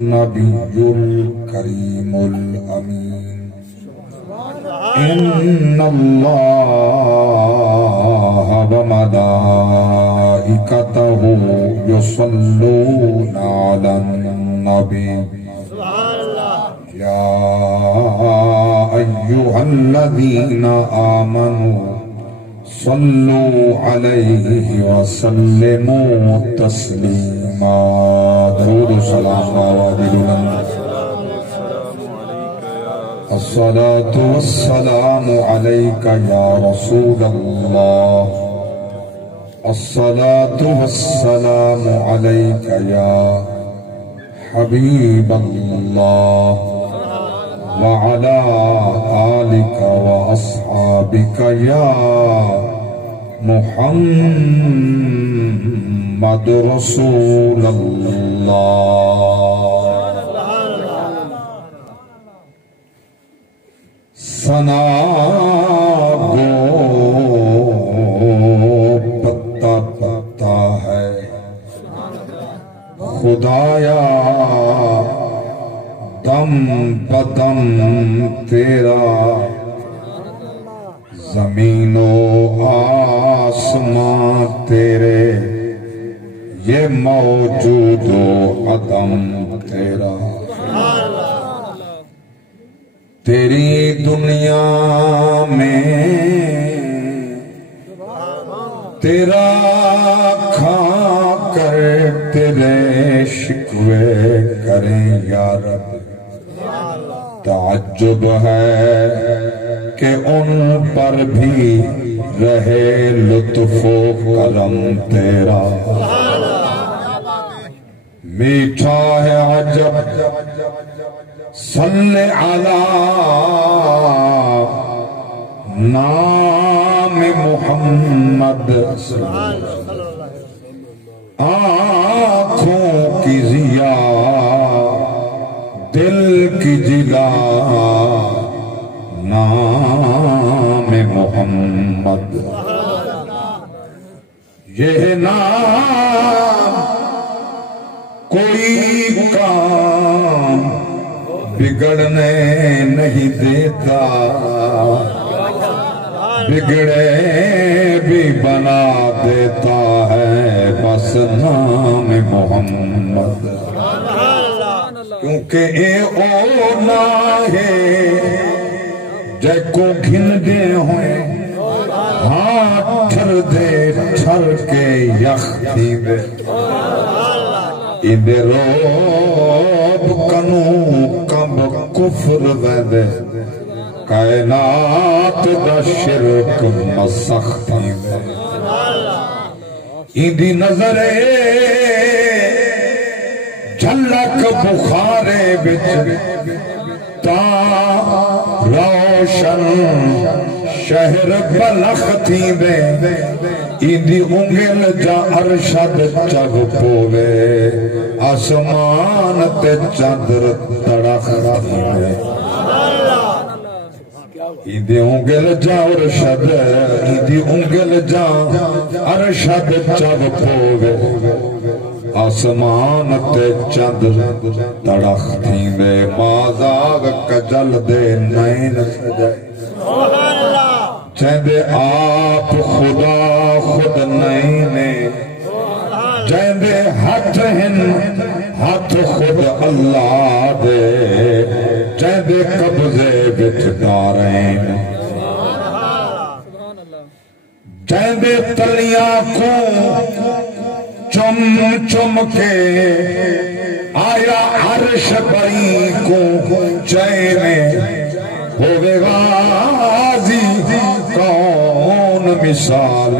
نبی الکریم الامین ان اللہ و ملائکتہ یصلون علی النبی یا ایہا الذین آمنوا صلوا علیہ وسلموا تسلیما درود و سلام الصلاة والسلام علیک یا رسول اللہ الصلاة والسلام علیک یا حبیب اللہ وعلى آلك وأصحابك يا محمد رسول الله ثنا گو پتا پتا ہے خدایا دم بدم تیرا زمین و آسمان تیرے یہ موجود و عدم تیرا تیری دنیا میں تیرا کھا کر تیرے شکوے کریں یا رب تعجب ہے کہ ان پر بھی رہے لطف و کرم تیرا میٹھا ہے عجب صلی علی نام محمد آنکھوں کی ضیا دل کی جلا نام محمد یہ نام کوئی کام بگڑنے نہیں دیتا بگڑے بھی بنا دیتا ہے بس نام محمد کیونکہ اے او ناہے جے کو گھن دے ہوئے ہاں ٹھر دے ٹھر کے یخ تھی بے اندے روب کنو کب کفر ویدے کائنات دا شرک مسخ تھی بے اندی نظرے جھلک بخارے بچ تا روشن شہر بلخ تھی دے ایدی انگل جا ارشد چگ پوے آسمان تے چادر تڑخ تھی دے ایدی انگل جا ارشد ایدی انگل جا ارشد چگ پوے آسمان تے چادر تڑخ تھی دے مازاغ کجل دے نین سجائے جیندے آپ خدا خود نینے جیندے ہاتھ ہن ہاتھ خود اللہ دے جیندے قبضے بچ دارین جیندے تلیاں کو چم چم کے آیا عرش بئی کو چینے ہوئے غازی کون مثال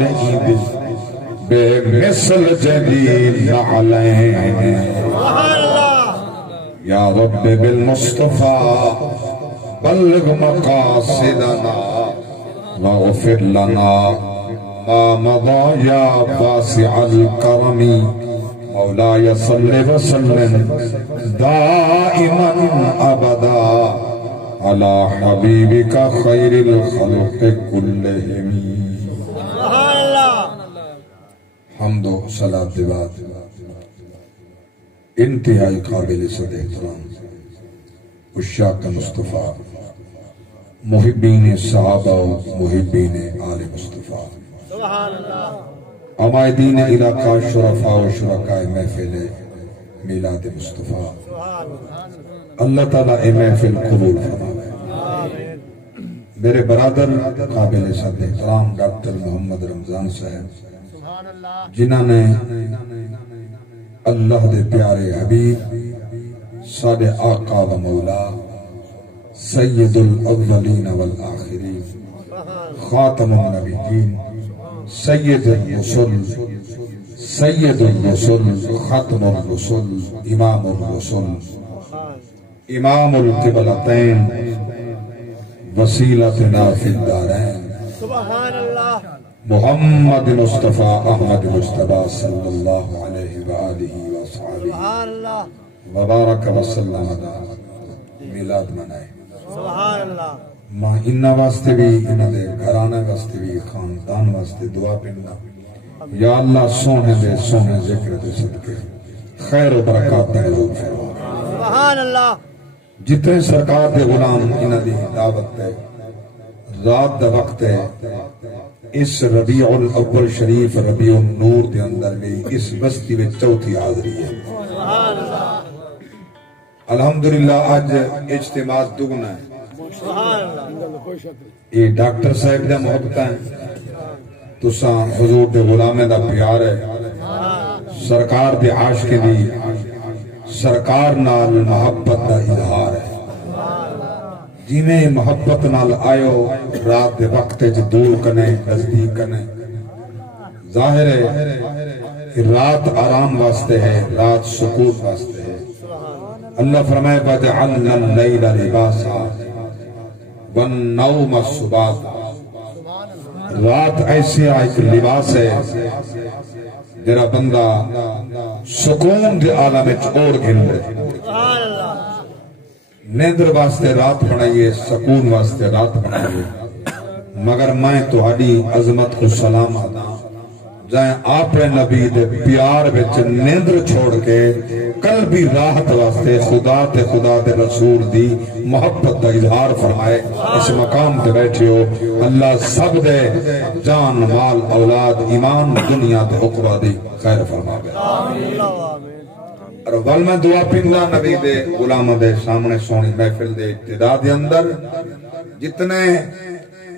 بے مثل جلیل نعلین یا رب بالمصطفیٰ بلغ مقاصدنا واغفر لنا ما مضى يا واسع الكرم مولاي صل وسلم دائما ابدا على حبيبك خير الخلق كلهم حمد و صلاة بعد انتہائی قابل صد احترام عشاق مصطفیٰ، محبین صحابہ و محبین آل مصطفیٰ، عمائدین علاقہ، شرفاء و شرکاء محفل میلاد مصطفیٰ، اللہ تعالیٰ اے محفل قبول فرمائے۔ میرے برادر قابل صد احترام ڈاکٹر محمد رمضان صاحب، جنہوں نے اللہ دے پیارے حبیب ساڈے آقا و مولا سید الاولین والآخرین، خاتم النبیین، سید الرسل، ختم الرسل، امام الرسل، امام القبلتین، وسیلتنا فی الدارین، محمد مصطفیٰ احمد مصطفیٰ صلی اللہ علیہ وآلہ وصحبہ وبارک وسلم میلاد منائے۔ ماں انہاں واسطے بھی، انہاں دے گھرانے واسطے بھی، خاندان واسطے دعا پڑھنا، یا اللہ سونے دے سونے ذکر دے صدقے خیر و برکات دے نزول فرما۔ سبحان اللہ۔ جتنے سرکار دے غلام انہاں دی دعوت ہے، رات دا وقت ہے، اس ربیع الاول شریف ربیع النور دے اندر بھی اس بستی میں چوتھی حاضری ہے۔ سبحان اللہ۔ الحمدللہ آج اجتماع دگنا ہے۔ سبحان اللہ۔ یہ ڈاکٹر صاحب دا محبت ہے، تساں حضور دے غلامے دا پیار ہے، سرکار دے عاشق دی سرکار نال محبت دا اظہار ہے۔ جی میں محبت نال آئیو رات دے وقت دور کنے نزدیک کنے، ظاہر ہے رات آرام واسطے ہے، رات سکون واسطے ہے۔ اللہ فرمائے وَجَعَلْنَا اللَّيْلَ لِبَاسًا وَالنَّوْمَ سُبَاتًا، رات ایسا ایک لباس ہے جرا بندہ سکون دے عالم چھوڑ گھندے۔ نیندر واسطے رات بنائیے، سکون واسطے رات بنائیے، مگر میں تہاڈی عظمت کو سلام آدا جائیں آپ نبی دے پیار وچ نیندر چھوڑ کے قلبی راحت واسطے خدا تے رسول دی محبت دا اظہار فرمائے۔ اس مقام تے بیٹھے ہو، اللہ سب دے جان مال اولاد ایمان دنیا تے عقبہ دی خیر فرماوے۔ اور ول میں دعا پندا نبی دے غلاماں دے سامنے سونی محفل دے ابتدا دے اندر جتنے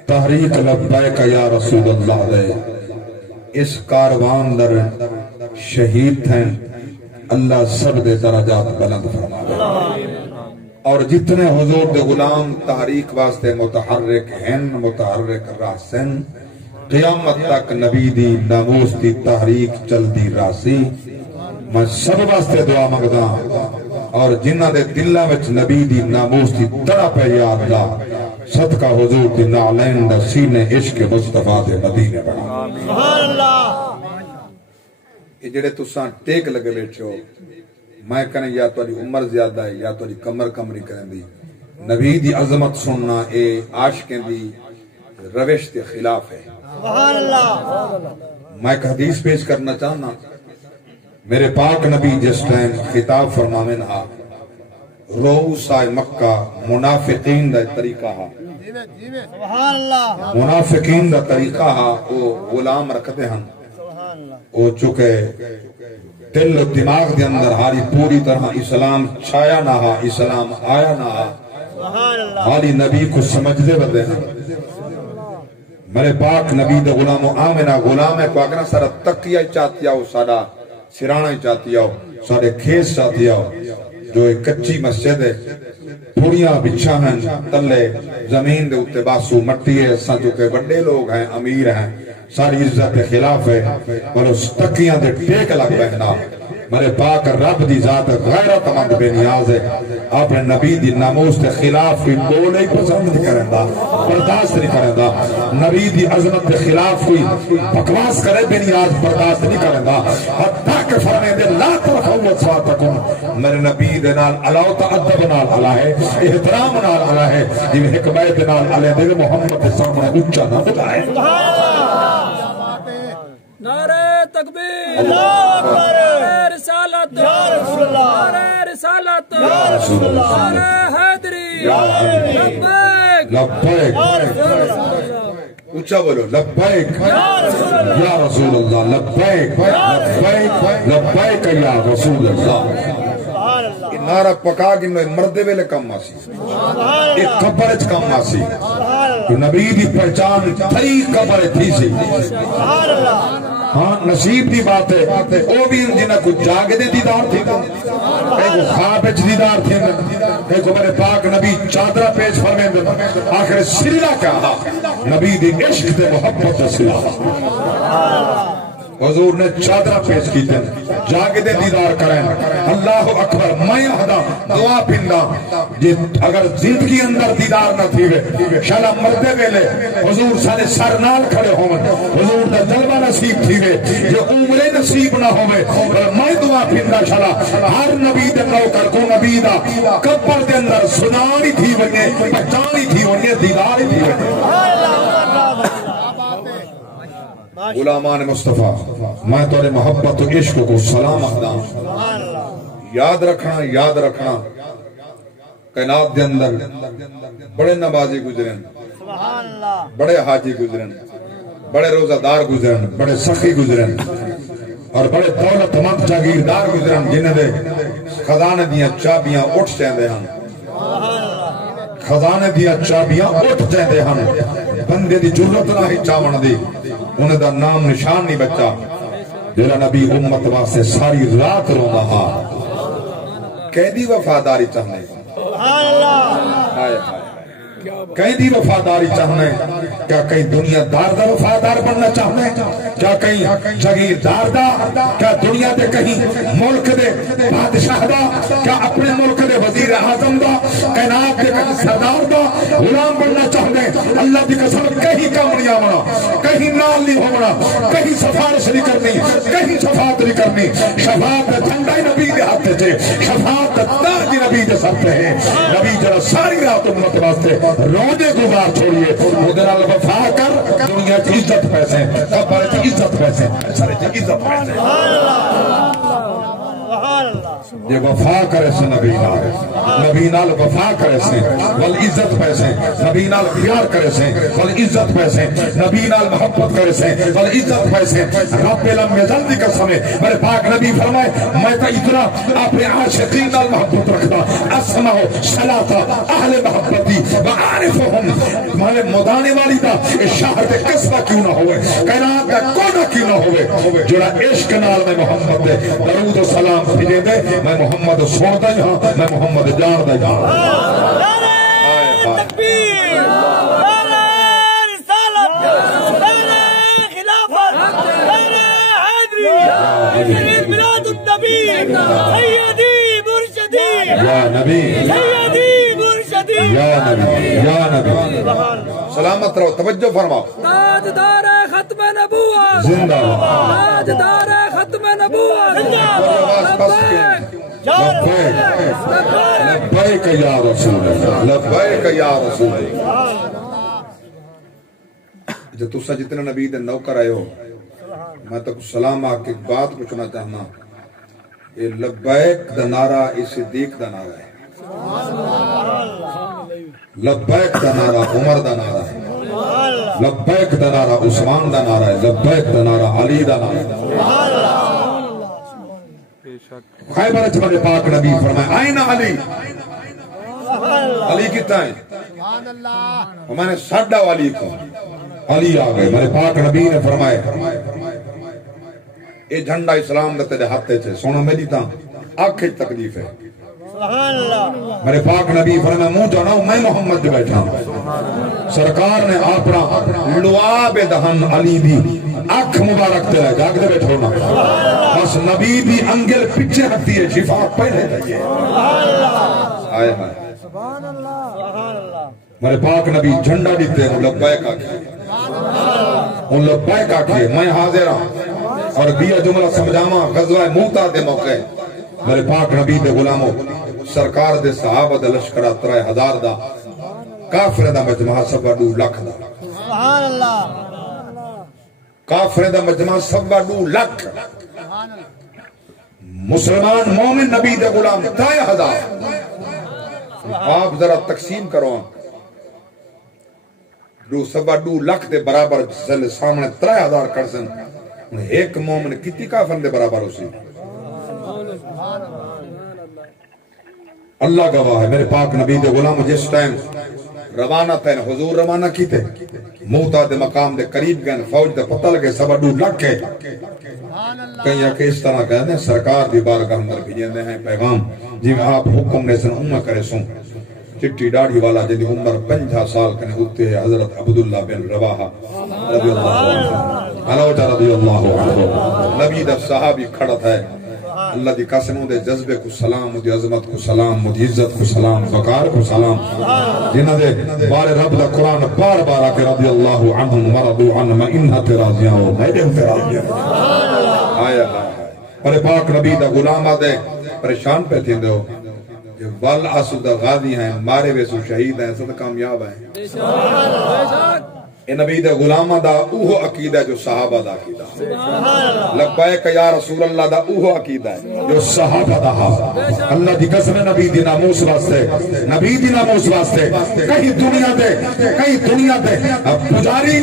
تحریک لبیک یا رسول اللہ دے اس کاروان در شہید ہیں، اللہ سب دے درجات بلند فرمائے۔ اور جتنے حضور دے غلام تحریک واسطے متحرک ہیں، متحرک راسن، قیامت تک نبی دی ناموس دی تحریک چل دی راسی، میں سب واسطے دعا مانگدا، اور جنہ دے دلاں وچ نبی دی ناموس دی تڑپ ہے یا اللہ، صدقہ حضور دی نعلین دا سینے عشق مصطفیٰ دے مدینے بنا۔ سبحان اللہ۔ یہ جڑے تساں ٹیک لگے بیٹھے ہو، میں کہنے یا تہاڈی عمر زیادہ ہے یا تہاڈی کمر کمری کرن دی، نبی دی عظمت سننا اے عاشقیں دی روش کے خلاف ہے۔ سبحان اللہ۔ میں ایک حدیث پیش کرنا چاہنا، میرے پاک نبی جس ٹائم خطاب فرماویں ہا، رؤسائے مکہ منافقین دا طریقہ ہا، سبحان اللہ، منافقین دا طریقہ ہا، وہ غلام رکھتے ہیں، وہ چکے دل و دماغ دے اندر ہاری پوری طرح اسلام چھایا نہ ہا، اسلام آیا نہ ہا، ہاری نبی کو سمجھدے بدے ہیں۔ میرے پاک نبی دے غلاموں آمنہ غلام ہے کو اگر سارا تقیہ چاہتی آؤ، سارا سرانہ چاہتی آؤ، سارے کھیس چاہتی آؤ، جو ایک کچی مسجد ہے، پوڑیاں بچھا ہیں تلے زمین دے اتے باسو مٹی ہے، ساں جو کہ بڑے لوگ ہیں، امیر ہیں، ساری عزت کے خلاف ہے، اور اس تقیاں دے ٹیک لگ بہنا۔ میرے پاک رب دی ذات غیرت مند بے نیاز ہے، اپنے نبی دی ناموس کے خلاف کوئی بول نہیں پسند نہیں کریں دا، برداشت نہیں کریں دا، نبی دی عظمت کے خلاف کوئی بکواس کرے بے نیاز برداشت نہیں کریں دا، حتیٰ کہ فرمائے دے لا ترفعوا اصواتکم، میرے نبی دے نال علاوہ تعدب نال علا ہے، احترام نال علا ہے، جن حکمت نال علا دے محمد سامنے اچھا نہ بتائے۔ نعرہ تکبیر اللہ اکبر رسالت یا رسول اللہ رسالت یا رسول اللہ حیدری لبیک لبیک اونچا بولو لبیک یا رسول اللہ لبیک لبیک لبیک یا رسول اللہ نعرہ پکا کہ مردے ویلے کم آسی ایک قبر چ کم آسی نبی دی پہچان تھئی قبر تھی سی ہاں نصیب دی بات ہے او بھی جنہ کو جاگ دے دیدار تھی ایک خواب اچ دیدار تھی ایک میرے پاک نبی چادرہ پیش فرمین آخر سرلا کہا نبی دی عشق دے محبت سرلا حضور نے چادرہ پیش کی تھے جاگ دے دیدار کریں اللہ اکبر میں ہدا دعا پھندا اگر زندگی اندر دیدار نہ تھی وے شالا مردے ویلے حضور سارے سر نال کھڑے ہون حضور دا جلوہ نصیب تھی وے جو عمرے نصیب نہ ہوئے میں دعا پھندا شالا ہر نبی دے نوکر کو نبی دا قبر دے اندر سنانی تھی ونے پہچانی تھی ونے دیدار تھی ونے غلامان مصطفیٰ میں تورے محبت و عشق کو سلام آدھا یاد رکھنا کائنات دے اندر بڑے نمازی گزرن بڑے حاجی گزرن بڑے روزہ دار گزرن بڑے سخی گزرن اور بڑے دولت مند جاگیردار گزرن جنہیں دے خزانے دیاں چابیاں اٹھ چاہتے ہیں خزانے دیاں چابیاں اٹھ چاہتے ہیں بندے دی جرت نہ ہی چاون دی انہیں دا نام نشان نہیں بچا جیلا نبی امت واسطے ساری رات رو رہا قیدی وفاداری چاہنے کہیں دی وفاداری چاہنے کیا کہیں دنیا دار دا وفادار بننا چاہنے کیا کہیں جگیر دار دا کیا دنیا دے کہیں ملک دے بادشاہ دا کیا اپنے ملک دے وزیر اعظم دا کائنات دے کہیں سردار دا غلام بننا چاہنے اللہ دی قسم کہیں کم نہیں آونا کہیں نال نہیں ہونا کہیں سفارش نہیں کرنی کہیں شفاعت نہیں کرنی شفاعت جھنڈا نبی دے ہاتھ تھے شفاعت تاج نبی دے سب پہ ہے نبی جرا ساری رات امت واسطے رونے گزار چھوڑیے ادھر وفا کر دنیا کی عزت پیسے قبر کی عزت پیسے سارے کی عزت پیسے یہ وفا کرے سے نبی نال وفا کرے سے والعزت پیسے نبی نال پیار کرے سے والعزت پیسے نبی نال محبت کرے سے والعزت پیسے رب علم میں جلدی قسم ہے میرے پاک نبی فرمائے میں تو اتنا اپنے عاشقین نال محبت رکھتا اسمع صلاۃ اہل محبتی وعارفهم مالے مدانے والی دا شہر دے قصبہ کیوں نہ ہوئے کائنات کا کونا کیوں نہ ہوئے جڑا عشق نال میں محمد دے درود و سلام بھیجے دے میں محمد سنتا ہی ہاں میں محمد جانتا ہی ہاں نعرہ تکبیر نعرہ رسالت نعرہ خلافت نعرہ حیدری شریف میلاد النبی سیدی مرشدی یا نبی سیدی مرشدی یا نبی یا نبی سلامت رہو توجہ فرماؤ تاجدار ختم نبوت زندہ تاجدار ختم نبوت لبیک لبیک یا رسول اللہ لبیک یا رسول اللہ جو تُسا جتنے نبی دے نوکر آئے ہو میں تو سلام آکے بات پوچھنا چاہنا یہ لبیک دا نعرہ اس صدیق دا نعرہ ہے لبیک دا نعرہ عمر دا نعرہ ہے لبیک دا نعرہ عثمان دا نعرہ ہے لبیک دا نعرہ علی دا نعرہ ہے خیبر اجمل پاک نبی فرمائے آئین علی علی کتا ہے اور میں نے ساڑھا والی کو علی آگئے میرے پاک نبی نے فرمائے اے جھنڈا اسلام دے تیرے ہاتھے چھے سونا میری تاں آنکھیں تکلیف ہے میرے پاک نبی فرمائے منہ جانا ہوں میں محمد جو بیٹھا سرکار نے اپنا لعاب دہن علی دی آنکھ مبارک تیرے جاگ دے بیٹھو نا بس نبی دی انگل پچھے رکھتی ہے شفاعت پہلے دائیے آئے آئے میرے پاک نبی جھنڈا دیتے ہیں لبیک آکھئے ان لبیک آکھئے میں حاضر ہوں اور دیا جملہ سمجھاما غزوہ موتا دے موقع میرے پاک نبی دے غلاموں سرکار دے صحابہ دے لشکرہ 3000 دا کافر دا مجمع سبا 2 لاکھ دا کافر دا مجمع 2.5 لاکھ مسلمان مومن نبی دے غلام 3000 آپ ذرا تقسیم کرو 2.5 لاکھ دے برابر سامنے 3000 کرسن ایک مومن کتی کافر دے برابر اسی اللہ گواہ ہے میرے پاک نبی دے غلام جس ٹائم روانہ تھے حضور روانہ کی تھے موتا دے مقام دے قریب گئے فوج دے پتہ لگے 2.5 لاکھ ہے کہیں کہ اس طرح کہتے ہیں سرکار دی بارگاہ اندر بھیجندے ہیں پیغام جی میں آپ حکم نے سن امہ کرے سوں چٹی ڈاڑھی والا جن دی عمر 50 سال کنے ہوتے ہیں حضرت عبداللہ بن رواحہ رضی اللہ عنہ نبی دا صحابی کھڑا تھا اللہ دی قسموں دے جذبے کو سلام دی عظمت کو سلام دی عزت کو سلام وقار کو سلام جنہ دے بارے رب دا قرآن بار بار آکے رضی اللہ عنہم ورضوا عنہ انہا تراضیاں ہو میڈے ہم تراضیاں آیا پر پاک نبی دا غلامہ دے پریشان پہ تھی دو وال آسودہ غازی ہیں مارے ویسو شہید ہیں صد کامیاب ہیں اے نبی دے غلامہ دا اوہ عقیدہ جو صحابہ دا عقیدہ لبائک یا رسول اللہ دا اوہ عقیدہ ہے جو صحابہ دا اللہ دی قسم نبی دی ناموس واسطے نبی دی ناموس واسطے کہیں دنیا دے پجاری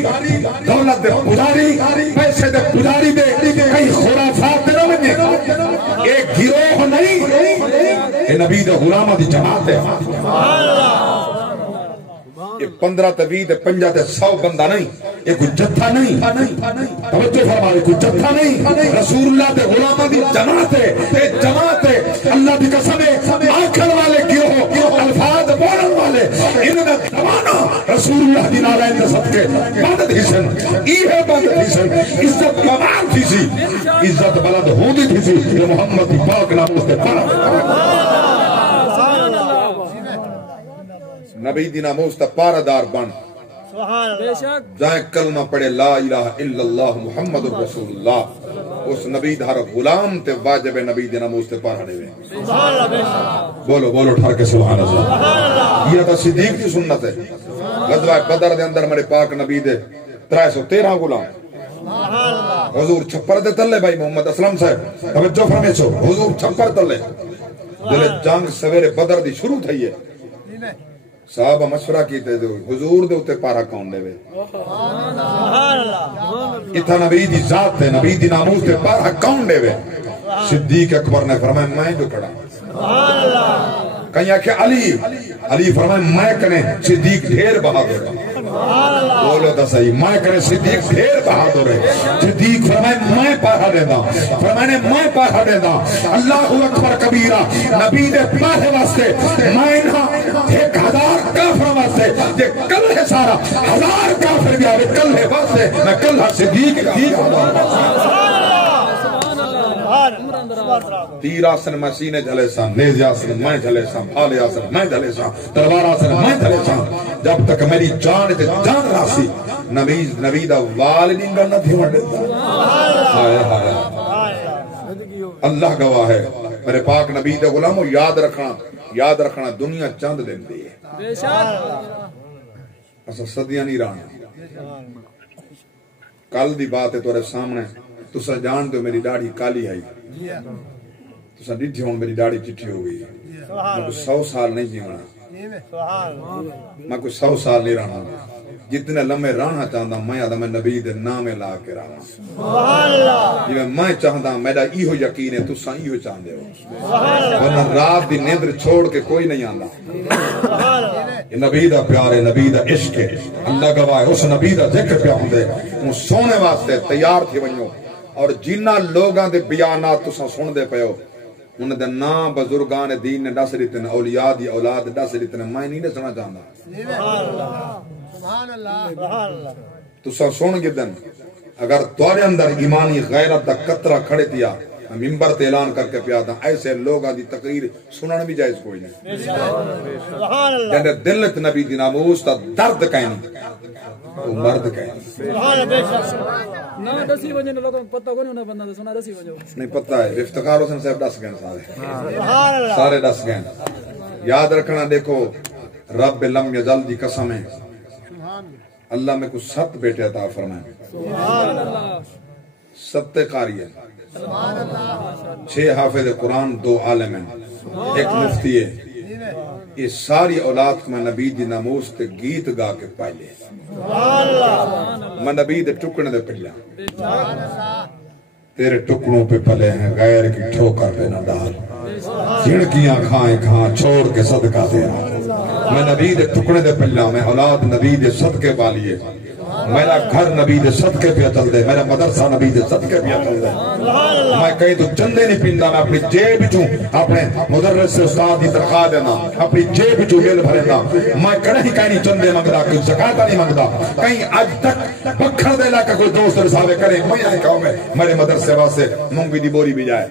دولت دے پجاری پیسے دے پجاری دے کہیں خرافات دے نہ بنے ایک گروہ نہیں اے نبی دے غلامہ دی جماعت ہے یہ 15 تے 20 تے 50 تے 100 بندہ نہیں یہ کوئی جتھا نہیں توجہ فرمائے کوئی جتھا نہیں رسول اللہ دے غلامہ دی جماعت ہے اللہ دی قسم ہے آنکھن والے کیوں الفاظ بولن والے انہوں نے زمانہ رسول اللہ دی نالین دے صدقے بندت ہی سن ایہے بندت ہی سن عزت کمال تھی سی عزت بلد ہوندی تھی سی یہ محمد دی پاک ناموس دے پاک نبی دی ناموس تا پاردار بن جائیں کلمہ پڑھے لا الہ الا اللہ محمد رسول اللہ اس نبی دا ہر غلام تے واجب نبی دی ناموس تے پاردے ہوئے بولو ٹھار کے سبحان اللہ یہ تا صدیق دی سنت ہے غزوہ بدر دے اندر میرے پاک نبی دے 313 غلام حضور چھپر دے تلے بھائی محمد اسلم صاحب توجہ فرمے چھو حضور چھپر تلے جلے جنگ سویرے بدر دی شروع تھی ہے صحابہ مشورہ کیتے دے حضور دے اتے پارا کون دے وے اتھا نبی دی ذات تے نبی دی ناموس تے پارا کون دے وے صدیق اکبر نے فرمایا میں جو کھڑا کہیں کہ علی فرمایا میں کنے صدیق ڈھیر بہادر بولو تا صحیح میں کنے صدیق ڈھیر بہادر ہے صدیق فرمایا میں پارا دے دا فرمایا میں پارا دے دا اللہ اکبر کبیرہ نبی دے پارے واسطے میں انہا 1000 کافر واسطے یہ کل ہے سارا 1000 کافر بھی آوے کل ہے واسطے میں کل ہے صدیق تیر آسن میں سینے جھلے سان نیز آسن میں جھلے سان بھالے آسن میں جھلے سان تلوار آسن میں جھلے سان جب تک میری جان تے جان راسی نبی دا والدین گا نہ تھی وڈے اللہ گواہ ہے میرے پاک نبی دے غلاموں یاد رکھنا دنیا چاند دن دی ہے ایسا صدیاں نہیں رہنا کل دی بات ہے تورے سامنے تو سا جان دو میری داڑھی کالی ہے تو سا ڈٹھی ہوں میری داڑھی چٹھی ہو گئی میں کوئی 100 سال نہیں جیونا میں کوئی 100 سال نہیں رہنا جتنے لمحے رہنا چاہتا میں آدھا میں نبی دے نامے لا کے رہنا جی میں چاہتا میرا ایہو یقین ہے تو سا ایہو چاہتے ہو ورنہ رات دی نیندر چھوڑ کے کوئی نہیں آندا یہ نبی دا پیار ہے نبی دا عشق ہے اللہ گواہ ہے اس نبی دا ذکر پہ ہوں دے وہ سونے واسطے تیار تھی ونیو اور جنہ لوگاں دے بیانات تو سا سن دے پہ ہو انہیں دے نام بزرگان دین نے ڈس لیتے ہیں اولیاء دی اولاد ڈس لیتے ہیں میں نہیں سنا چاہتا تو سا سن گدن اگر توارے اندر ایمانی غیرت دا قطرہ کھڑے دیا ممبر تے اعلان کر کے پیادا ایسے لوگاں دی تقریر سنن بھی جائز کوئی نہیں جنہیں دلت نبی دی ناموس تا درد کہیں وہ مرد کہیں نہ دسی وجہ نے لوگوں پتہ کو نہیں ہونا بندہ سنا دسی وجہ نہیں پتہ ہے افتخار حسین صاحب دس گئے سارے دس گئے یاد رکھنا دیکھو رب لم یزل دی قسم ہے اللہ میں کو 7 بیٹے عطا فرمائے. سبحان اللہ. 7 قاری ہیں, 6 حافظ قرآن, 2 عالم ہیں, 1 مفتی ہے. یہ ساری اولاد کو میں نبی دی ناموس تے گیت گا کے پائلے. میں نبی دے ٹکڑے دے پلیا, تیرے ٹکڑوں پہ پلے ہیں, غیر کی ٹھوکر پہ نہ ڈال, جھڑکیاں کھائیں کھاں چھوڑ کے صدقہ تیرا. میں نبی دے ٹکڑے دے پلیا, میں اولاد نبی دے صدقے پالیے, میرا گھر نبی دے صدقے پہ چل دے, میرا مدرسہ نبی دے صدقے پہ چل دے. میں کہیں تو چندے نہیں پیندا, میں اپنی جیب چوں اپنے مدرس سے استاد دی تنخواہ دینا, اپنی جیب چوں بل بھرنا. میں کہیں نہیں چندے منگدا, کوئی زکات نہیں منگدا. کہیں اج تک بکھر دے لا کے کوئی دوست رسالے کرے میں نہیں کہوں میں میرے مدرسے واسطے مونگی دی بوری بھی جائے.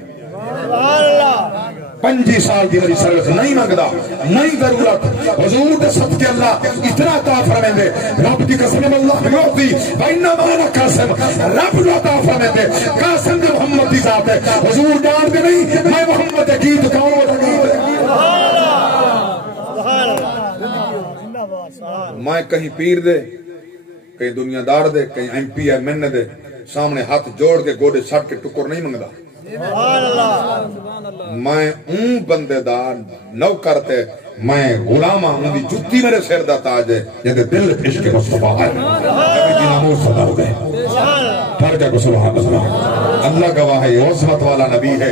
25 سال کی میری سروس نہیں منگدا, نہیں ضرورت. حضور دے صدقے اللہ اتنا عطا فرمائے دے, رب دی قسم اللہ یعطی وانما انا قاسم, رب جو عطا فرمائے دے. قاسم جو محمد دی ذات ہے, حضور جان دے نہیں میں محمد کی گیت گاؤں والا. میں کہیں پیر دے, کہیں دنیا دار دے, کہیں ایم پی ایم این دے سامنے ہاتھ جوڑ کے گوڑے سٹ کے ٹکر نہیں منگدا. میں اون بندے دا نوکر تے, میں غلامہ ان دی جتی میرے سر دا تاج ہے, جہدے دل عشق مصطفیٰ ہے. نبی دی ناموس صدا ہو گئے پھر کیا کو سبحان اللہ. اللہ گواہ ہے, عظمت والا نبی ہے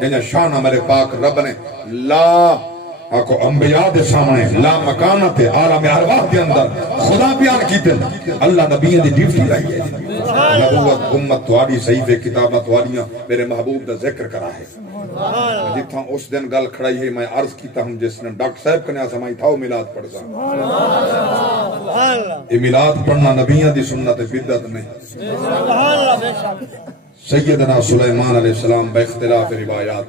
جنہیں شان میرے پاک رب نے لا آکو انبیاء دے سامنے لا مکانت عالم ارواح دے اندر خدا بیان کیتے. اللہ نبی دی ڈیوٹی لائی ہے, نبوت امت تواری صحیفے کتابت والیاں میرے محبوب دا ذکر کرا ہے. جتھاں اس دن گل کھڑائی ہے, میں عرض کیتا ہوں جس نے ڈاکٹر صاحب کنے آسمائی تھاو میلاد پڑھ سا. یہ میلاد پڑھنا نبیوں دی سنت بدعت نہیں. سیدنا سلیمان علیہ السلام بے اختلاف روایات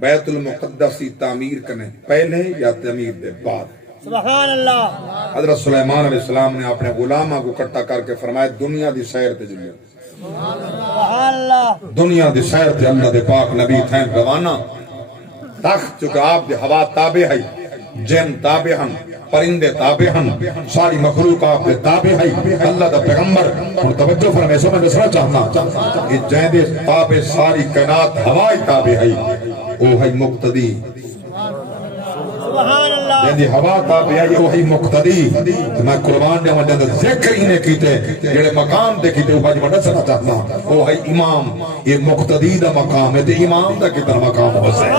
بیت المقدس کی تعمیر کرنے پہلے یا تعمیر دے بعد. سبحان اللہ. حضرت سلیمان علیہ السلام نے اپنے غلامہ کو کٹا کر کے فرمایا دنیا دی سیر تے جلیا. سبحان اللہ. دنیا دی سیر تے اللہ دے پاک نبی تھیں روانہ. تخت چکہ آپ دے ہوا تابع ہے, جن تابع ہن, پرندے تابع ہن, ساری مخلوق آپ دے تابع ہے. اللہ دا پیغمبر اور توجہ فرمائے سو میں دسنا چاہنا کہ جن دے تابع ساری کائنات ہوائی تابع ہے, وہ ہے مقتدی. سبحان اللہ. جن دی ہوا تابع ہے وہ ہے مقتدی. میں قربان دے مجھے ذکر ہی نے کیتے جڑے مقام دے کیتے وہ میں دسنا چاہنا وہ ہے امام. یہ مقتدی دا مقام ہے تے امام دا کتنا مقام ہو سکتا ہے.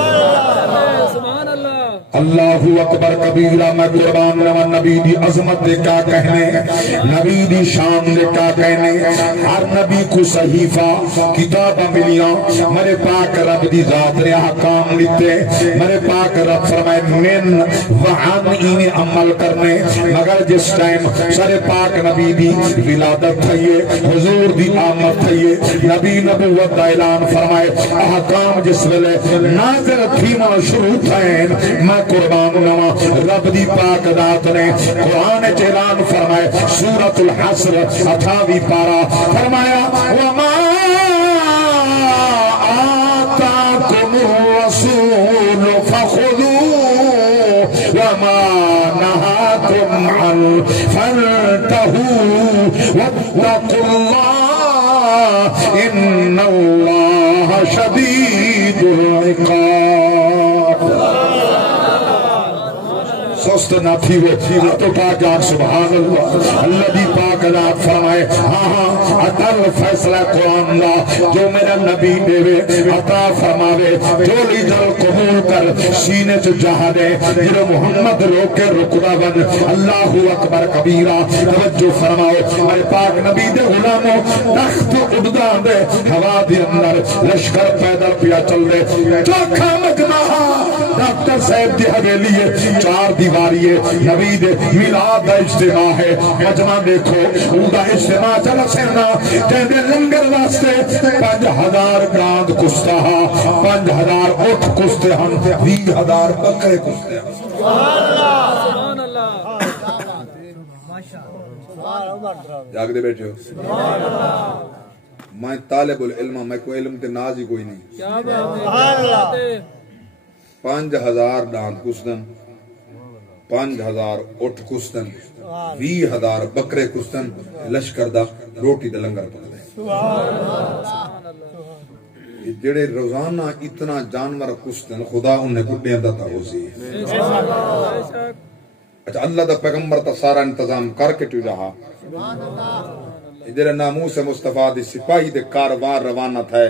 سبحان اللہ. اللہ اکبر کبیرہ. میں قربان نو نبی دی عظمت دے کیا کہنے, نبی دی شان دے کیا کہنے. ہر نبی کو صحیفہ کتاب ملیاں, میرے پاک رب دی ذات نے احکام لیتے. میرے پاک رب فرمائے من وعن انہیں عمل کرنے. مگر جس ٹائم سر پاک نبی دی ولادت تھئیے, حضور دی آمد تھئیے, نبی نبوت دا اعلان فرمائے, احکام جس ویلے نازل تھی من شروع تھائیں. میں قربان نما رب دی پاک ذات نے قرآن اعلان فرمائے سورۃ الحشر 28 پارہ فرمایا وما آتاکم الرسول فخذوه وما نهاکم عنه فانتهوا واتقوا الله ان الله شدید العقاب. سست نہ تھی وہ تو پاک جان سبحان اللہ. اللہ دی پاک ذات فرمائے ہاں عدل فیصلہ قرآن دا جو میرا نبی دے عطا فرماوے جو لی جل قبول کر سینے سے جہاں دے جنہوں محمد روکے رکڑا بن. اللہ اکبر کبیرہ. توجہ فرماؤ میرے پاک نبی دے غلاموں تخت اڑدا دے ہوا دے اندر لشکر پیدل پیا چل دے. چوکھا مجمع ڈاکٹر صاحب دی حویلی ہے, 4 دیواری ہے, نبی دے میلاد دا اجتماع ہے. مجمع دیکھو اوندا اجتماع چلا سینا جہدے لنگر واسطے 5000 گاند کشتا ہا, 5000 اٹھ کشتے ہن, 20,000 بکرے کشتے ہن. سبحان اللہ. جاگ دے بیٹھے ہو. میں طالب العلم, میں کوئی علم تے ناز ہی کوئی نہیں. کیا بات ہے. 5000 ڈاند کشتن, 5000 اٹھ کشتن, 20,000 بکرے کستن لشکر دا روٹی دا لنگر پڑ دے جڑے روزانہ اتنا جانور کستن خدا انہیں گڈیاں دا تا ہو سی اچھا اللہ دا پیغمبر تا سارا انتظام کر کے تو جہاں جڑے ناموس مصطفیٰ دی سپاہی دے کاروار روانہ تھے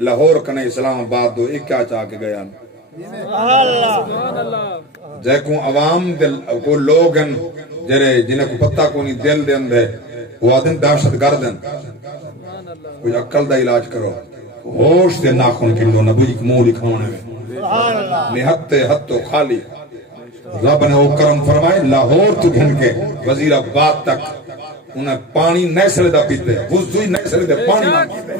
لاہور کنے اسلام آباد دو ایک کیا چاہ کے گیا جے کو عوام دل کو لوگن جڑے جنہیں کو پتہ کو نہیں دل دے اندے وہ آدم دہشت گردن کوئی عقل دا علاج کرو ہوش دے ناخن کندو نبی منہ لکھانے میں نہتے ہتھو خالی رب نے وہ کرم فرمائے لاہور تو گھن کے وزیر آباد تک انہیں پانی نیسلے دا پیتے وضوئی نیسلے دے پانی نہ پیتے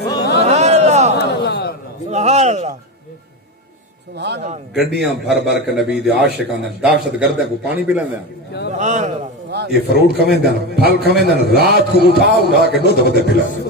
گڈیاں بھر بھر کے نبی دے عاشقاں نے دہشت گردے کو پانی پلائیں دیں یہ فروٹ کھویں دیں پھل کھویں دیں رات کو اٹھا کے دودھ ودے پلائیں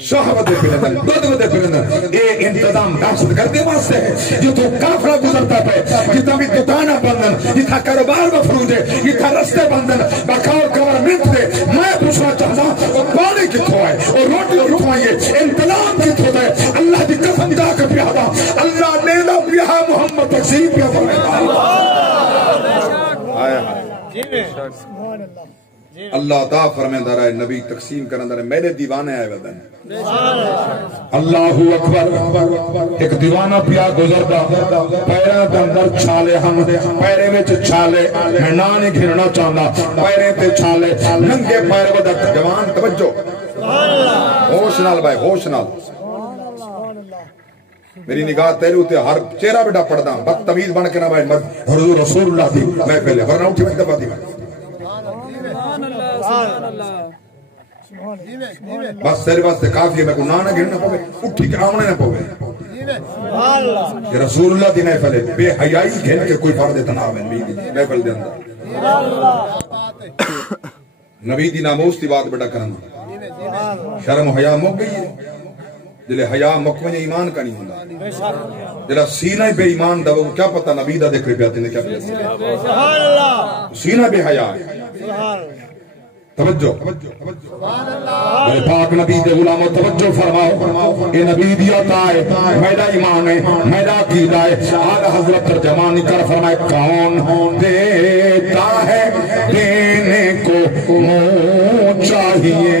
شہوت پلائیں دیں دودھ ودے پلائیں دیں یہ انتظام دہشت گردے واسطے ہے جو تو کافرہ گزرتا پہ جتا بھی دکانہ بندن جتا کاروبار مفروض ہے جتا رستے بندن بکاؤ گورنمنٹ دے میں پوچھنا چاہتا وہ پانی کتھوں ہے اور روٹی کتھوں ہے انتظام کتھوں ہے اللہ دی قسم دا کے پیادا اللہ لیلا پیاہ محمد تقسیم پیاہ فرمائے اللہ دا فرمائے دارا ہے نبی تقسیم کرنے دارا ہے میرے دیوانے آئے ودن اللہ اکبر ایک دیوانہ پیا گزردہ پیرے اندر چھالے ہم پیرے میں چھالے ہنانی گھرنا چاہنا پیرے تے چھالے ننگے پیرے کو در جوان توجہ ہوش نال بھائی ہوش نال میری نگاہ تیرے ہوتے ہر چہرہ بیٹا پڑھدا بدتمیز بن کے نہ بھائی حضور رسول اللہ دی میں پہلے ورنہ اٹھی میں دبا دی بس تیرے واسطے کافی ہے میں کو نہ گرنا پوے اٹھی کے آمنے نہ پوے کہ رسول اللہ دی محفل ہے بے حیائی گھن کے کوئی فرد تناب ہے محفل دے اندر نبی دی ناموس دی بات بیٹا کرنا شرم حیا مک گئی ہے جلے حیا مکویں ایمان کا نہیں ہوتا جلے سینہ بے ایمان دا وہ کیا پتہ نبی دا دیکھ رہے پیاتے نے کیا پیاتے سینہ بے حیا ہے توجہ میرے پاک نبی دے غلامو توجہ فرماؤ یہ نبی دی عطا ہے میرا ایمان ہے میرا عقیدہ ہے آل حضرت ترجمانی کر فرمائے کون دیتا ہے دینے کو منہ چاہیے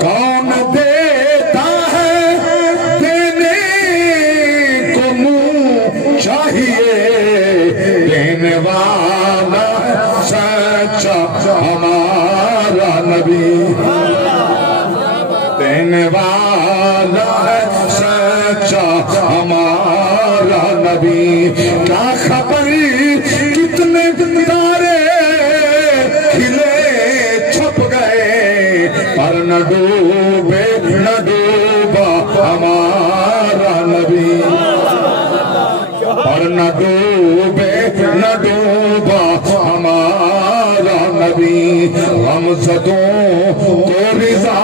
کون دیتا ہے دینے کو منہ چاہیے دینے والا سچا ہمارا نبی دینے والا ہے سچا ہمارا نبی کیا خبر کتنے تارے کھلے چھپ گئے پر نہ ڈوبے نہ ڈوبا ہمارا نبی پر نہ ڈوبے نہ ڈوبا ہمارا نبی غمزدوں کو رضا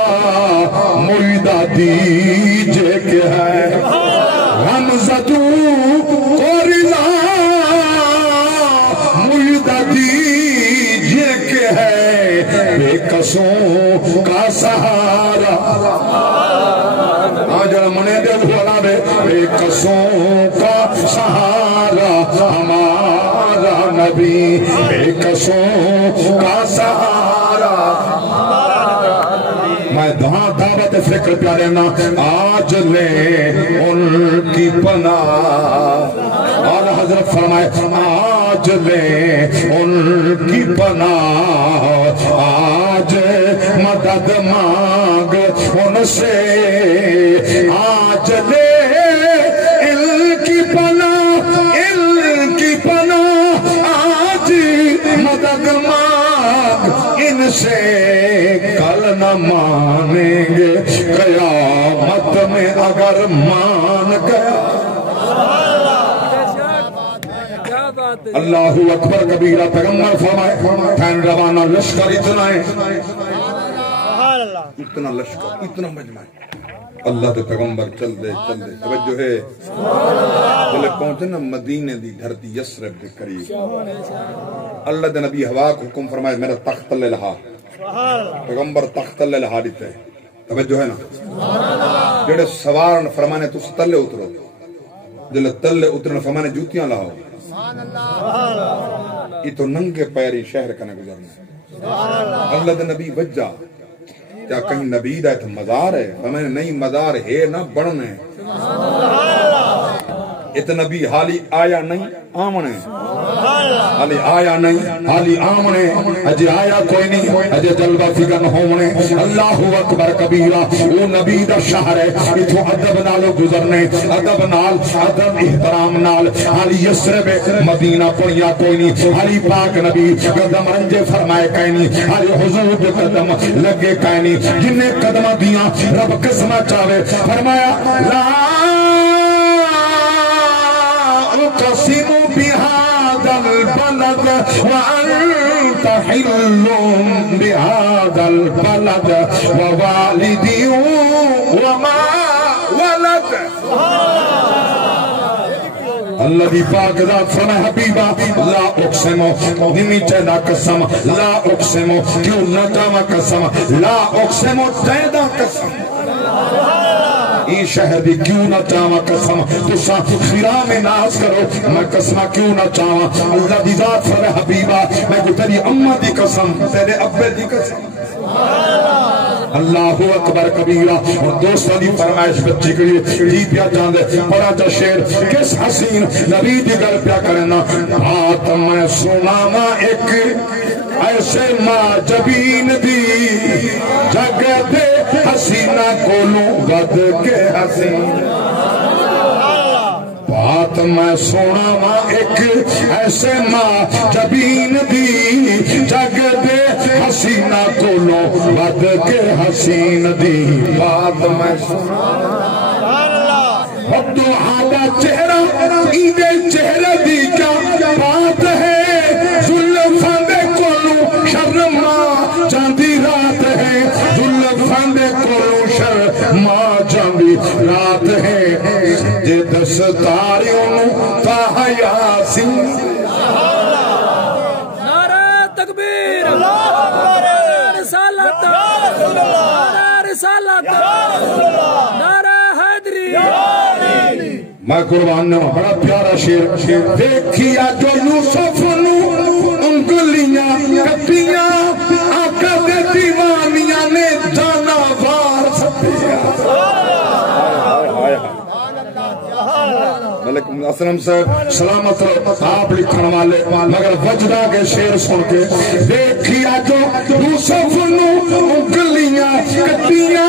مردہ دیجے کہ ہے غمزدوں کو رضا مردہ دیجے کہ ہے بے قصوں کا سہارا آجر منے دے بھولا بے قصوں کا سہارا ہمارا نبی بے قصوں کا سہارا میں دعوت فکر پیا لینا آج لے ان کی پناہ اور حضرت فرمائے آج لے ان کی پناہ آج مدد مانگ ان سے آج لے ان کی پناہ آج مدد مانگ ان سے کل نہ مانیں گے قیامت میں اگر مان گیا اللہ اکبر کبیرہ پیغمبر فرمائے تھین روانہ لشکر اتنا ہے اتنا لشکر اتنا مجمع اللہ کے پیغمبر چل دے توجہ ہے جلے پہنچے نا مدینے دی دھرتی یسرب دے قریب اللہ دے نبی ہوا کو حکم فرمائے میرا تخت تلے لہا پیغمبر تخت تلے لہا دیتے ہیں توجہ ہے نا جڑے سوارن فرمانے تو تلے اترو جلے تلے اترن فرمانے جوتیاں لاؤ یہ تو ننگے پیری شہر کنے گزرنا اللہ دے نبی وجہ کیا کہیں نبی دا ایتھا مزار ہے فرمانے نہیں مزار ہے نہ بڑھنے ات نبی حالی آیا نہیں آمنے حالی آیا نہیں حالی آمنے اجے آیا کوئی نہیں اجے جلوہ فکر ہونے اللہ اکبر کبیرہ وہ نبی دا شہر ہے اتھو ادب نالو گزرنے ادب نال ادب احترام نال حالی یسرب مدینہ پڑیا کوئی نہیں حالی پاک نبی قدم رنجے فرمائے کہیں نہیں حالی حضور دے قدم لگے کہیں نہیں جنہیں قدم دیاں رب قسمہ چاہے فرمایا لا اقسم بهذا البلد وأنت حل بهذا البلد ووالد وما ولد اللہ دی پاک ذات فرمائے حبیبہ لا اقسم نیچے دا قسم لا اقسم کیوں نہ جاواں قسم لا اقسم تیدا قسم این شہر دی کیوں نہ چاہاں قسم تسا خیرہ میں ناز کرو میں قسمہ کیوں نہ چاہاں اللہ دی ذات فرمائے حبیبہ میں کو تیری امہ دی قسم تیرے ابے دی قسم اللہ اکبر کبیرہ اور دوستہ دی فرمائش بچی کری جی پیا جاندے بڑا جا شیر کس حسین نبی دی گر پیا کرنا بات میں سناما ایک ایسے ماں جبین دی جگہ دے حسینہ کولوں ود کے حسین بات میں سناما ایک ایسے ماں جبین دی جگہ دے حسینہ کولوں ود کے حسین دی بات میں سناما حدو آدھا چہرہ ایدے چہرہ دی کیا بات ہے ظلفان دے کولوں شرما جاندی رات ہے ظلفان دے کولوں شرما جاندی رات ہے جے دستاریوں تاہا یاسین نعرہ تکبیر نعرہ رسالت نعرہ رسالت نعرہ حیدری میں قربان نے بڑا پیارا شیر دیکھیا جو یوسف نو انگلیاں کٹیاں آقا دے دیوانیاں نے جانا وار سپیا ملکم اسلام صاحب سلامت آپ لکھن والے مگر وجدہ کے شیر سن کے دیکھیا جو یوسف نو انگلیاں کٹیاں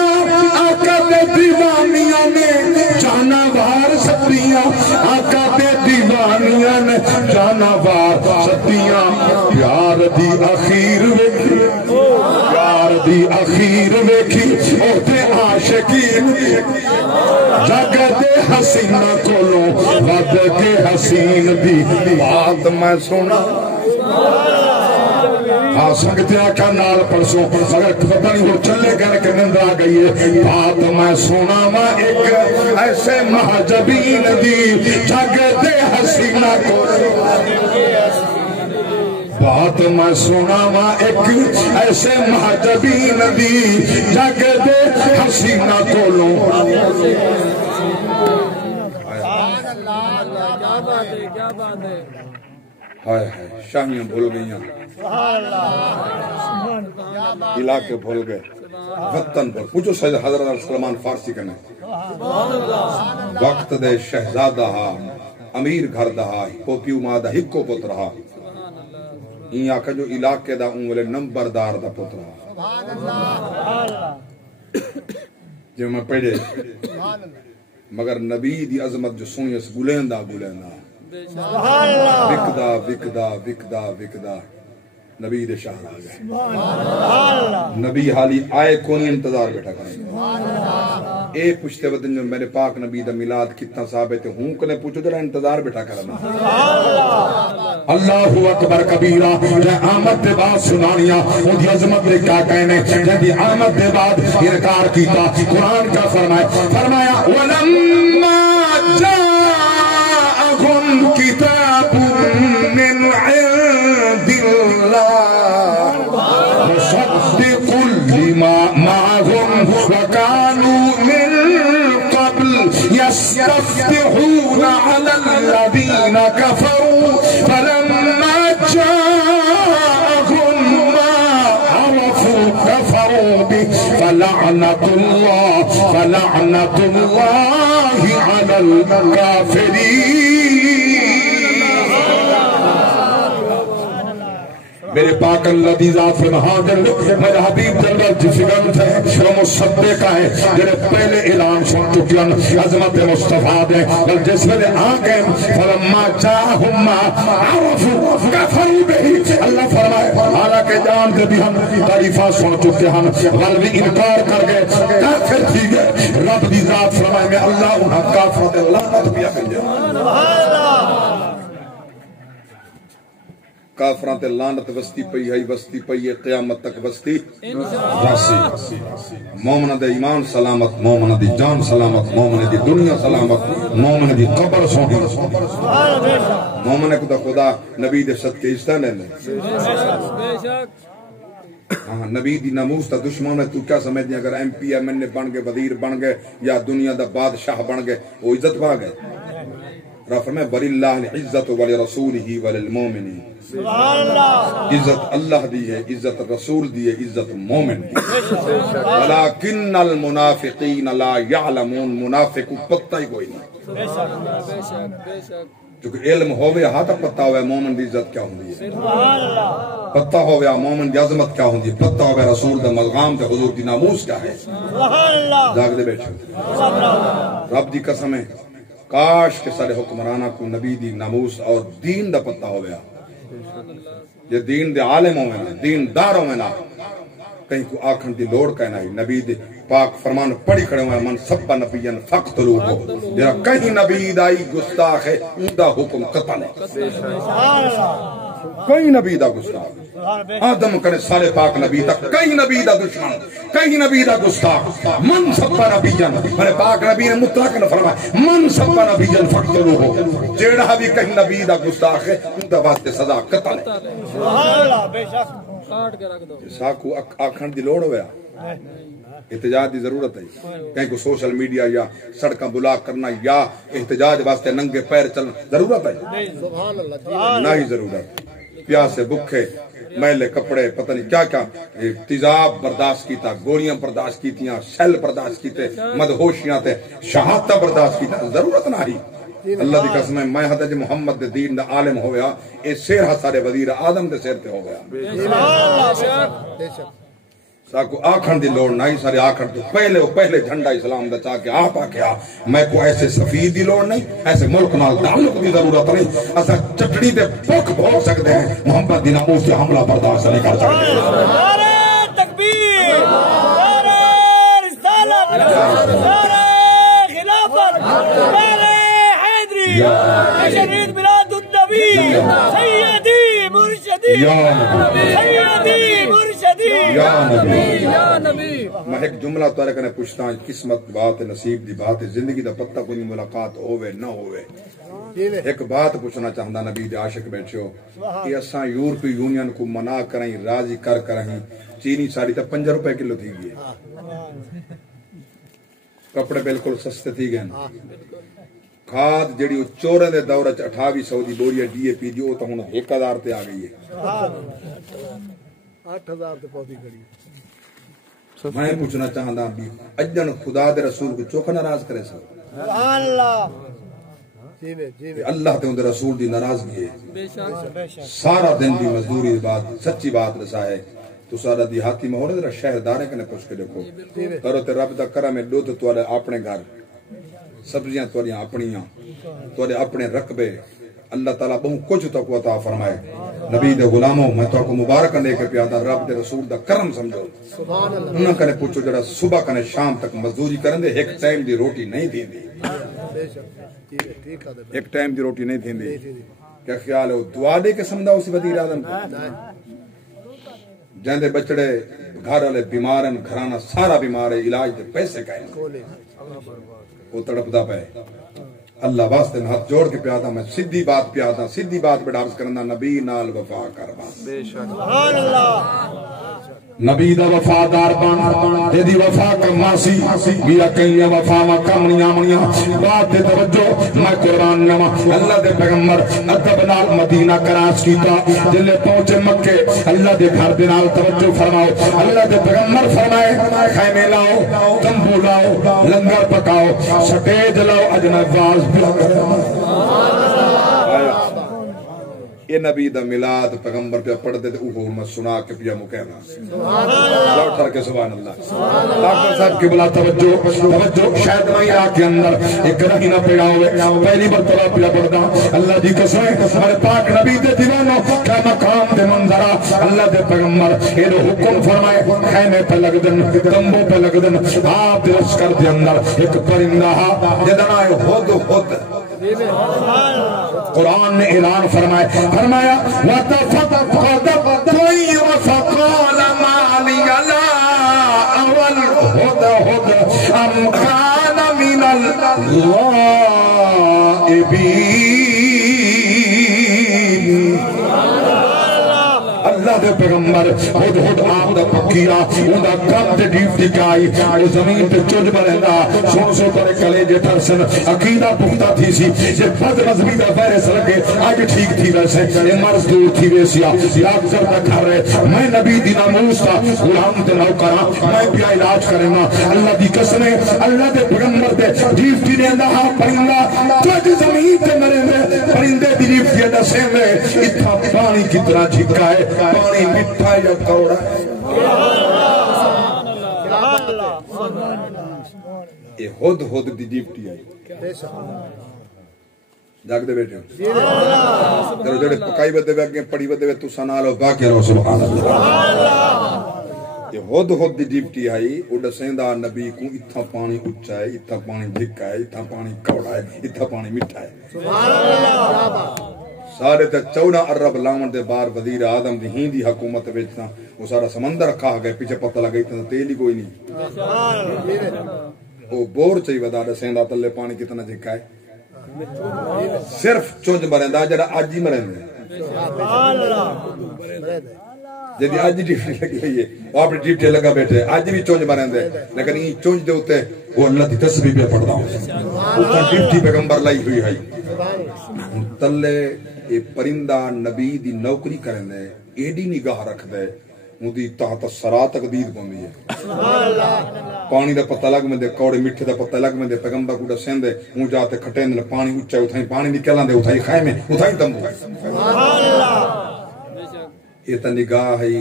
آقا دے دیوانیاں نے جانا وار سپیاں آقا دے دیوانیاں نے جانا وار سپیاں پیار دی اخیر ویکھی پیار دی اخیر ویکھی اوتے عاشقین جگہ دے حسینہ کولوں ود کے حسین دی بات میں سنا سنگتے آکھا نال پرسوں اگر پتہ نہیں ہو چلے گئے کہ نندر آ گئی ہے بات میں سنا ما ایک ایسے مہجبین دی جگہ دے حسینہ کولوں بات میں سنا ما ایک ایسے مہجبین دی جگہ دے حسینہ کولوں کیا بات ہے ہائے ہائے شاہیاں بھول گئیاں علاقے بھول گئے وطن پر پوچھو سید حضرت سلمان فارسی کنے وقت دے شہزادہ ہا امیر گھر دہا پوپیو مادہ ہکو پوت رہا این آکھا جو علاقے دا انگلے نمبردار دا پوت رہا جو میں پڑھے مگر نبی دی عظمت جو سنی اس گلیندہ وکدا وکدا وکدا وکدا نبی دے شہر آ گئے نبی حالی آئے کونی انتظار بیٹھا کریں اے پوچھتے وقت جو میرے پاک نبی دا میلاد کتنا ثابت ہے ہوں کنے پوچھو جرا انتظار بیٹھا کرنا اللہ اکبر کبیرہ جے آمد دے بعد سنانیاں ان دی عظمت دے کیا کہنے جے دی آمد دے بعد انکار کیتا قرآن کا فرمایا وَلَمَّا جَاءَ على الذين كفروا فلما جاءهم ما عرفوا كفروا به فلعنة الله على الكافرين. میرے پاک اللہ دی ذات فرما حاضر میرے حبیب جنرل جفگن تھے وہ مصدق ہے جنہیں پہلے اعلان سن چکے ہیں عظمت مصطفیٰ دے جس میں آگے فلما جاءهم ما عرفوا كفروا به اللہ فرمائے حالانکہ جان کے بھی ہم تعریفہ سن چکے ہیں غل بھی انکار کر گئے کافر تھی گئے رب دی ذات فرمائے میں اللہ انہا کافرت لعنت بھی اپن جائے کافران تے لعنت وستی پئی ہے قیامت تک وستی راسی مومن دے ایمان سلامت مومن دی جان سلامت مومن دی دنیا سلامت مومن دی قبر سونی مومن کو خدا نبی دے صدقے حصہ لینے نبی دی ناموس تا دشمن ہے تو کیا سمجھ دیں اگر ایم پی ایم این بن گئے وزیر بن گئے یا دنیا دا بادشاہ بن گئے وہ عزت پا گئے فرمائے وَلِلَّهِ الْعِزَّةُ وَلِرَسُولِهِ وَلِلْمُؤْمِنِينَ عزت اللہ دی ہے عزت رسول دی ہے عزت مومن دی وَلَكِنَّ الْمُنَافِقِينَ لَا يَعْلَمُونَ منافق کو پتہ ہی کوئی نہیں چونکہ علم ہوئے ہاں تک پتہ ہوئے مومن دی عزت کیا ہوندی ہے پتہ ہوئے مومن دی عظمت کیا ہوندی ہے پتہ ہوئے رسول دا ملغام دے حضور دی ناموس کیا ہے جاگ دے بیٹھو رب دی قسم ہے کاش کے سارے حکمرانہ کو نبی دی ناموس اور دین دا پتہ ہو گیا یہ دین دے عالموں میں نہ دین داروں میں نہ کہیں کو آکھن دی لوڑ کہنا ہی نبی دے پاک فرمان پڑھی کھڑے ہوئے من سب نبیین فقتلوہو جرا کہیں نبی دائی گستاخ ہے ان دا حکم قتل ہے کہیں نبی دا گستاخ آدم کرے سارے پاک نبی دا کہیں نبی دا دشمن کہیں نبی دا گستاخ من سب نبیین میرے پاک نبی نے مطلق نہ فرمایا من سب نبیین فقتلوہو جیڑا بھی کہیں نبی دا گستاخ ہے ان دا واسطے سزا قتل ہے سبحان اللہ بے شک ساکو آکھن دی لوڑ ہویا احتجاج دی ضرورت ہے کہیں کو سوشل میڈیا یا سڑکاں بلاک کرنا یا احتجاج واسطے ننگے پیر چلنا ضرورت ہے نہ ہی ضرورت پیاسے بکھے میلے کپڑے پتہ نہیں کیا کیا تیزاب برداشت کیتا گولیاں برداشت کیتیاں شیل برداشت کیتے مدہوشیاں تے شہادتہ برداشت کیتا ضرورت نہ ہی اللہ دی قسم ہے میں حضرت محمد دے دین دا عالم ہویا اے سیر سارے وزیر آدم دے سیر تے ہو گیا ساکو آکھن دی لوڑ نہیں سارے آکھن تو پہلے جھنڈا اسلام دا چاہ کے آپ آکھیا میں کو ایسے سفید دی لوڑ نہیں ایسے ملک نال تعلق دی ضرورت نہیں اسا چٹڑی تے بھوک بھول سکتے ہیں محمد دی ناموس سے حملہ برداشت نہیں کر سکتے نعرہ تکبیر نعرہ رسالت نعرہ خلافت نعرہ حیدری شہید میلاد النبی سیدی مرشدی سیدی مرشدی یا نبی میں ایک جملہ تارے کنے پوچھتا ہوں قسمت بات نصیب دی بات زندگی دا پتہ کوئی ملاقات ہوئے نہ ہوئے ایک بات پوچھنا چاہتا نبی دے عاشق بیٹھو کہ اساں یورپی یونین کو منع کریں راضی کریں چینی ساڑی تا 5 روپے کلو تھی گئی کپڑے بالکل سستے تھی گئے کھاد جڑی چورے دے دورہ 2800 دی بوریا ڈی اے پی دی وہ تو ہن 1000 تے آ گئی ہے 8000 تے پہنچی گئی میں پوچھنا چاہتا بھی اجن خدا دے رسول کو چوکھا ناراض کرے سب سبحان اللہ اللہ تے اندر رسول دی ناراضگی ہے سارا دن دی مزدوری بات سچی بات رسا ہے تو سارا دیہاتی ماحول ہے شہردارے کنے پوچھ کے دیکھو کرو تے رب دا کرم ہے دودھ توالے اپنے گھر سبزیاں تولیاں اپنیاں توالے اپنے رقبے اللہ تعالیٰ بہت کچھ تک عطا فرمائے نبی دے غلاموں میں تو کو مبارک لے کے پیادا رب دے رسول دا کرم سمجھو انہاں کنے پوچھو جڑا صبح کنے شام تک مزدوری کرن دے ایک ٹائم دی روٹی نہیں دیندی ایک ٹائم دی روٹی نہیں دیندی کیا خیال ہے دعا دے کے سمجھا اسی وزیر اعظم کو جہاں بچڑے گھر والے بیمارن گھرانا سارا بیمار ہے علاج دے پیسے کائیں وہ تڑپ دا پہ اللہ واسطے میں ہاتھ جوڑ کے پیادا میں سیدھی بات پیادا سیدھی بات پہ ڈارس کرنا نبی نال وفا کروا سبحان اللہ نبی دا وفادار بن تیری وفا کماسی بیا کئی وفاواں کمنیاں منیاں بات دے توجہ میں قرآن نما اللہ دے پیغمبر ادب نال مدینہ کراس کیتا جلے پہنچے مکے اللہ دے گھر دے نال توجہ فرماؤ اللہ دے پیغمبر فرمائے خیمے لاؤ تمبو لاؤ لنگر پکاؤ سٹیج لاؤ اجنب واز بلا یہ نبی دا میلاد پیغمبر پہ پڑھ دے تے اوہ میں سنا کے پیا مکہنا لوٹ کر کے سبحان اللہ ڈاکٹر صاحب کی بلا توجہ شاید میں عراق کے اندر ایک رہی نہ پیڑا ہوئے پہلی مرتبہ پیا پڑھدا اللہ دی قسم ہمارے پاک نبی دے دیوانوں کیا مقام دے منظرہ اللہ دے پیغمبر یہ حکم فرمائے خیمے پہ لگ دن تمبو پہ لگ دن آپ دے لشکر دے اندر ایک پرندہ جدنا ہد قرآن نے اعلان فرمایا وَتَفَقَدَ الطَّيْرَ فَقَالَ مَا لِيَ لَا أَرَى الْهُدْهُدَ أَمْ كَانَ مِنَ الْغَائِبِينَ اللہ دے پیغمبر خود آپ دا پکیا ان دا کم تے ڈیوٹی کائی وہ زمین تے چج برہندا سن سو ترے کلیجے ترسن عقیدہ پختہ تھی سی جے بد مذہبی دا وائرس لگے آگے ٹھیک تھی ویسے یہ مرض دور تھی ویسیا ڈاکٹر دا گھر رہے میں نبی دی ناموس کا غلام تے نوکراں میں پیا علاج کرے نا اللہ دی قسم اللہ دے پیغمبر دے ڈیوٹی نے اندہ پرندہ چج زمین تے مرے پرندے دی ڈیوٹی دسے میں اتھا پانی کتنا جھکا ہے پانی مٹھا یا کوڑا یہ ہد ہد دی ڈیوٹی آئی جاگ دے بیٹھے ہو جڑے پکائی بدے وے پڑی بدے وے تو سنا لو باقی رہو سبحان اللہ یہ ہد ہد دی ڈیوٹی آئی وہ دسیندا نبی کو اتھا پانی اچھا ہے اتھا پانی جھکا ہے اتھا پانی کوڑا ہے اتھا پانی مٹھا ہے سبحان اللہ سارے تے 14 ارب لاون دے بار وزیر اعظم دی ہی دی حکومت وچ تاں وہ سارا سمندر کھا گئے پیچھے پتہ لگئی تے تیل ہی کوئی نہیں وہ بور چئی ودا دسیندا تلے پانی کتنا جھکا ہے صرف چونج مریندا جڑا اج ہی مریندا سبحان اللہ جدی اج ڈیوٹی لگی ہوئی ہے وہ اپنی ڈیوٹی لگا بیٹھے اج بھی چونج مریندا لیکن یہ چونج دے اوتے وہ اللہ دی تسبیح پہ پڑھدا ہوں اوتا ڈیوٹی پیغمبر لائی ہوئی ہے تلے یہ پرندہ نبی دی نوکری کریں دے ایڈی نگاہ رکھ دے مودی تحت سرا تک دید پوندی ہے پانی دا پتہ لگ میں دے کوڑے مٹھے دا پتہ لگ میں دے پیغمبر کو دسین دے ہوں جاتے کھٹے دے پانی اچھا اتھائی پانی نکلان دے اتھائی خیمے اتھائی تمبو یہ تا نگاہ ہے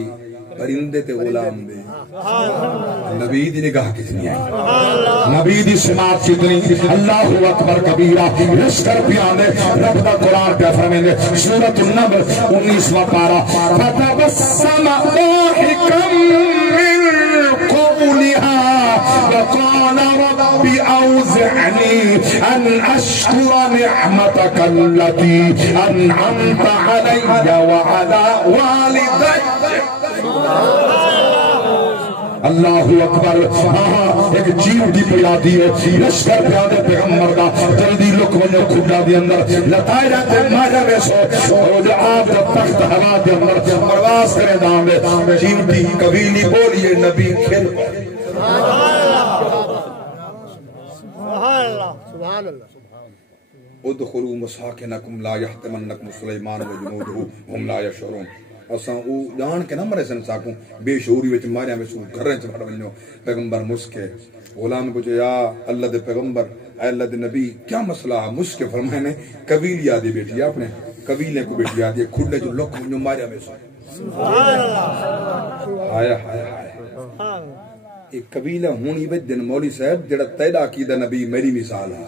پرندے تے غلام دے نبی دی نگاہ کتنی ہے نبی دی سماعت کتنی اللہ اکبر کبیرہ لشکر پیاندے رب دا قرآن پہ فرمیندے سورۃ النمل 19واں پارہ فتبسم ضاحکا من قولها وقال رب اوزعني ان اشكر نعمتك التي انعمت علي وعلى والدي اللہ اکبر ایک جیو دی پیادی ہے لشکر پیادے پیغمبر دا جلدی لک ونجو کھڑا دی اندر لتائے جاتے ماجہ میں سو اور جو آپ جب تخت ہوا دی اندر پرواز کرے دامے جیو دی قبیلی بولیے نبی کھل سبحان اللہ ادخلوا مساکنکم لا یحتمنکم سلیمان و جنودہ ہم لا یشعرون اساں او جان کے نہ مرے سن ساکوں بے شعوری وچ ماریا میں سو گھریں چ پڑ ونجو پیغمبر مسکے غلام پوچھے یا اللہ دے پیغمبر اے اللہ دے نبی کیا مسئلہ ہے مسکے فرمائے نے قبیلہ دی بیٹی اپنے قبیلے کو بیٹی آدی کھڑے جو لوگ ونجو ماریا میں سو سبحان اللہ ہائے ہائے ہائے ایک قبیلہ ہونی وچ دن مولوی صاحب جڑا تیرا عقیدہ نبی میری مثال ہے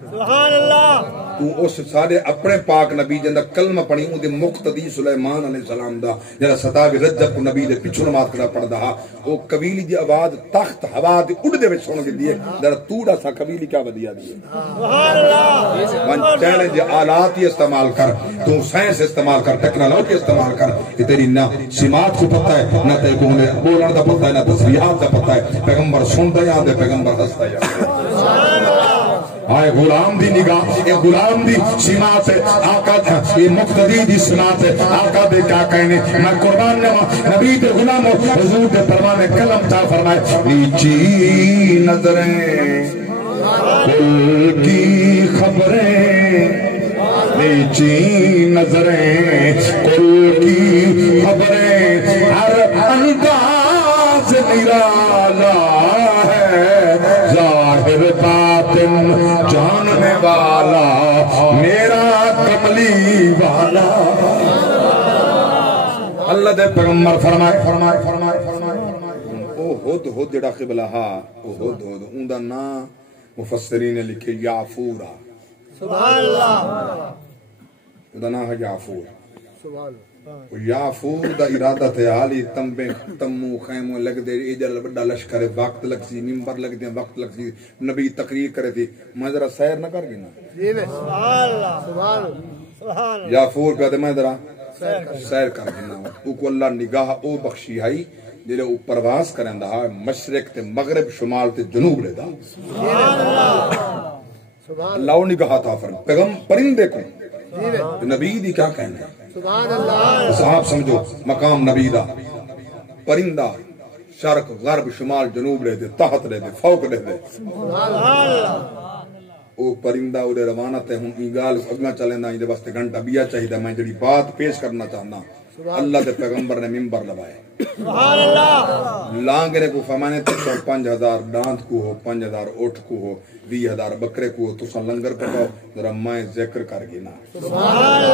سبحان اللہ تو اس سارے اپنے پاک نبی جندہ کلمہ پڑھی ان دے مقتدی سلیمان علیہ السلام دا جنہ ستاوی رجب کو نبی دے پچھو نماز کڑا پڑھ دا وہ قبیلی دی آواز تخت ہوا دی اڑ دے وچ سن کے دیے در توڑا سا قبیلی کیا ودیا دیے سبحان اللہ من چیلنج آلات ہی استعمال کر تو سائنس استعمال کر ٹیکنالوجی استعمال کر یہ تیری نہ سماعت کو پتہ ہے نہ تے کو بولن دا پتہ ہے نہ تصریحات دا پتہ ہے پیغمبر سندا یا دے پیغمبر ہستا یا سبحان اللہ آئے غلام دی نگاہ یہ غلام دی سماعت ہے آقا یہ مقتدی دی سماعت ہے آقا دے کیا کہنے میں قربان نبی دے غلام حضور دے فرمانے کلم تا فرمائے نیچی نظریں کل کی خبریں نیچی نظریں کل کی خبریں ہر انداز نرالا ہے ظاہر باطن جاننے والا میرا کملی والا اللہ دے پیغمبر فرمائے او ہد جڑا قبلہ ہا او ہد اون دا نام مفسرین نے لکھے یعفورا سبحان اللہ دا نام ہے یعفور یعفور دا ارادہ تھے حالی تمبے تمو خیموں لگ دے ایجل بڑا لشکر وقت لگ سی ممبر لگ دے وقت لگ سی نبی تقریر کرے تھی میں ذرا سیر نہ کر گنا سبحان اللہ سبحان اللہ یعفور پہ میں ذرا سیر کر گنا او کو اللہ نگاہ او بخشی آئی جلے او پرواز کریں دا مشرق تے مغرب شمال تے جنوب لے دا سبحان اللہ اللہ او نگاہ تا فرم پیغم پرندے کو نبی دی کیا کہنا ہے سبحان اللہ صاحب سمجھو مقام نبی دا پرندہ شرق غرب شمال جنوب لے دے تحت لے دے فوق لے دے سبحان اللہ او پرندہ اوڑے روانت ہے ہم ایگال اگنا چلیں دا اندے بستے گھنٹا بیا چاہی دا میں جڑی بات پیش کرنا چاہنا اللہ دے پیغمبر نے ممبر لبائے سبحان اللہ لانگنے کو فرمانے تے 5000 دانت کو ہو 5000 اٹھ کو ہو 20000 بکرے کو ہو تساں لنگر پکاؤ ذرا میں ذکر کر گینا سبحان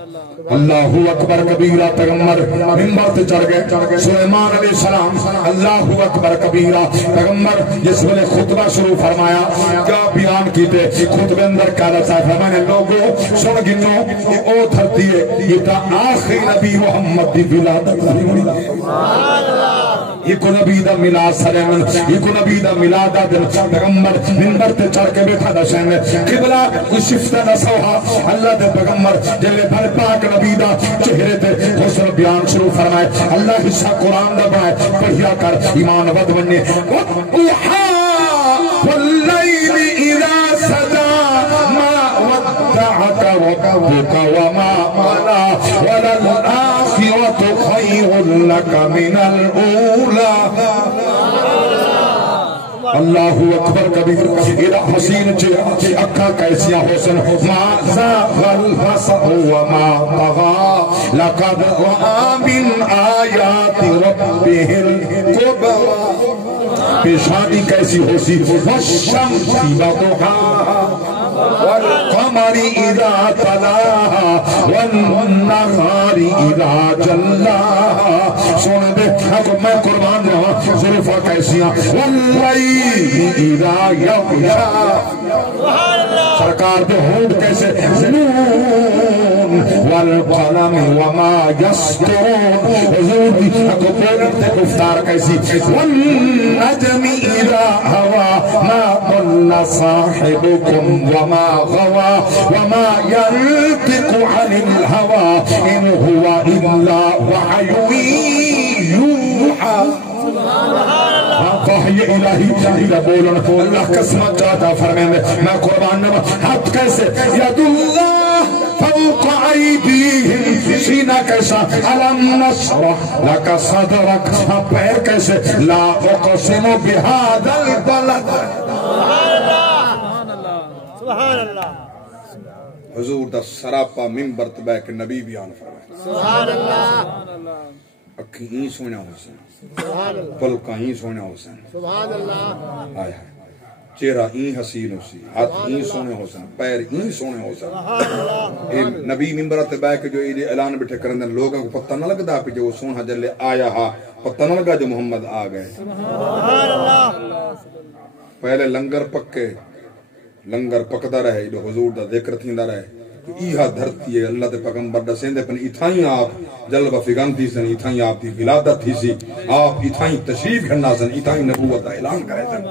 اللہ اللہ اکبر کبیرہ پیغمبر ممبر تے چڑھ گئے سلیمان علیہ السلام اللہ اکبر کبیرہ پیغمبر جس ویلے خطبہ شروع فرمایا کیا بیان کیتے خطبے اندر کہا تھا فرمانے لوگوں سن گنو یہ او دھرتی ہے یہ تا آخری نبی محمد دی ولادت ہوئی یہ کو نبی دا ملاد سلام یہ کو نبی دا ملاد دن پیغمبر منبر تے چڑھ کے بیٹھا دا شہن قبلہ کوئی شفتہ نہ سوہا اللہ دے پیغمبر جلے بھر پاک نبی دا چہرے تے حسن بیان شروع فرمائے اللہ حصہ قرآن دا بائے پڑھیا کر ایمان ود بننے وَقُحَا وَاللَّيْلِ إِذَا سَجَا مَا وَدَّعَكَ رَبُّكَ وَمَا قَلَى وَلَلْآخِرَةُ خَيْرٌ لَكَ مِنَ الْأُولَى اللہ اکبر کبیر الہ حسین چی اکھا کیسیا حسن ما زاغ البصر وما طغى لقد رأى من آیات ربه الكبرى پیشانی کیسی ہوسی والشمس وضحاها والقمر اذا تلاها والنهار اذا جلاها سن دے اب میں قربان رہا ظروفہ کیسیاں واللیل اذا یغشا سرکار دے ہونٹ کیسے نون والقلم وما یسطرون حضور دی اب بولن تے گفتار کیسی والنجم اذا ہوا ما ضل صاحبكم وما غوا وما ينطق عن الهوى إن هو إلا وحي يوحى وحی الہی چاہیے بولن اللہ قسمت چاہتا فرمائیں میں قربان نبا حد کیسے ید اللہ فوق عیدیہم سینہ کیسا علم نشرح لکا صدرک پیر کیسے لا اقسم بہذا البلد سبحان اللہ حضور دا سراپا ممبر تبہ کے نبی بیان فرمائے سبحان اللہ اکھی ہی سونا حسن پلکا ہی سونا حسن سبحان اللہ آئے چہرہ ہی حسین حسی ہاتھ ہی سونے حسن پیر ہی سونے حسن نبی ممبر تبہ کے جو اعلان بیٹھے کرندن لوگوں کو پتہ نہ لگتا پہ جو وہ سونا جلے آیا ہا پتہ نہ لگا جو محمد آ گئے سبحان اللہ پہلے لنگر پکے لنگر پکدا رہے جو حضور دا ذکر تھیندا رہے تو ایہا دھرتی ہے اللہ دے پیغمبر دا سیندے پن ایتھائیں آپ جلوہ فگن تھی سن ایتھائیں آپ دی ولادت تھی سی آپ ایتھائیں تشریف کرنا سن ایتھائیں نبوت دا اعلان کرے سن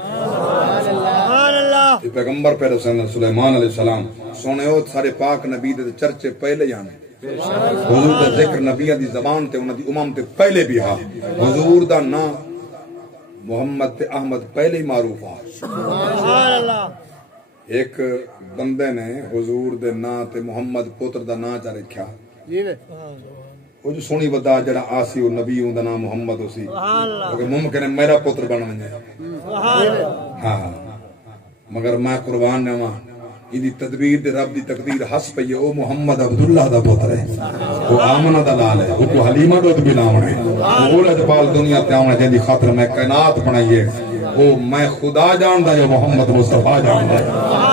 سبحان اللہ پیغمبر پہ رسول سلیمان علیہ السلام سونے ہو سارے پاک نبی دے چرچے پہلے جانے حضور دا ذکر نبیہ دی زبان تے انہاں دی امام تے پہلے بھی ہا حضور دا نام محمد تے احمد پہلے ہی معروف ہا سبحان اللہ ایک بندے نے حضور دے نا تے محمد پوتر دا نا چا رکھیا وہ جو سونی بدا جڑا آسی وہ نبی ہوں دا نام محمد اسی اگر ممکن ہے میرا پوتر بن ونجے ہاں مگر میں قربان نے وہاں یہ تدبیر دے رب دی تقدیر حس پئی ہے او محمد عبداللہ دا پوتر ہے وہ آمنہ دا لال ہے وہ کو حلیمہ دو بھی نام ہے وہ لجپال دنیا تے آمنہ جن دی خاطر میں کائنات بنائیے وہ میں خدا جاندا ہے محمد مصطفیٰ جاندا ہے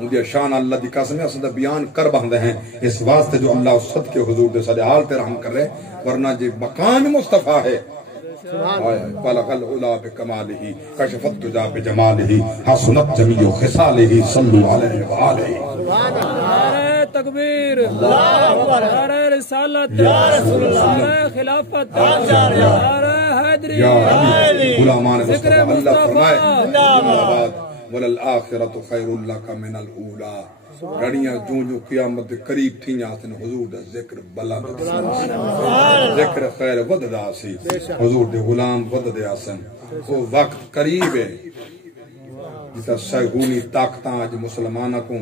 مجھے شان اللہ دی قسم ہے اسدہ بیان کر بندے ہیں اس واسطے جو اللہ اس صد کے حضور دے صدی حال تے رحم کر رہے ورنہ جی مقام مصطفیٰ ہے بلغ العلا بکمالہ کشفت تجا بجمالہ حسنت جمیع خصالہ صلو علیہ وآلہ نعرہ تکبیر نعرہ رسالت نعرہ خلافت نعرہ حیدری یا علی غلامان مصطفیٰ اللہ فرمائے وَلَلْآخِرَةُ خَيْرٌ لَكَ مِنَ الْأُولَى گھڑیاں جو قیامت قریب تھیں آسن حضور دا ذکر بلند ذکر خیر ود دا سی حضور دے غلام ود دے آسن وہ وقت قریب ہے جیسا سیغونی طاقتاں آج مسلمانہ کو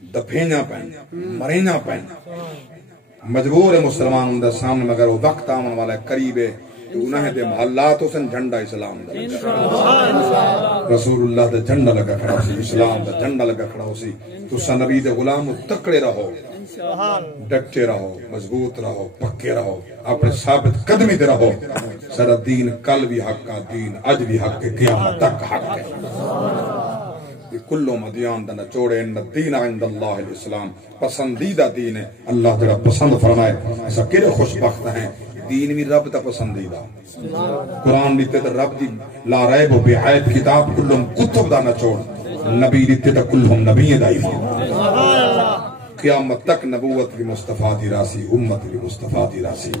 دپھینا پہن مرینا پہن مجبور ہے مسلمان ان دا سامنے مگر وہ وقت آمن والا قریب ہے تو انہیں دے محلات حسن جھنڈا اسلام دا رسول اللہ دا جھنڈا لگا کھڑا سی اسلام دا جھنڈا لگا کھڑا سی تو نبی دے غلام تکڑے رہو ڈٹے رہو مضبوط رہو پکے رہو اپنے ثابت قدمی دے رہو سارا دین کل بھی حق کا دین اج بھی حق کے قیامت تک حق ہے کلو مدیان دا نچوڑے ان الدین عند اللہ الاسلام پسندیدہ دین ہے اللہ جڑا پسند فرمائے ایسا کڑے خوشبخت ہیں دین بھی رب تا پسندیدہ قرآن لیتے تا رب دی لا ریب و بیعید کتاب کلہم کتب دا نچوڑ نبی لیتے تا کلہم نبی دا ایمان قیامت تک نبوت بھی مصطفیٰ دی راسی امت بھی مصطفیٰ دی راسی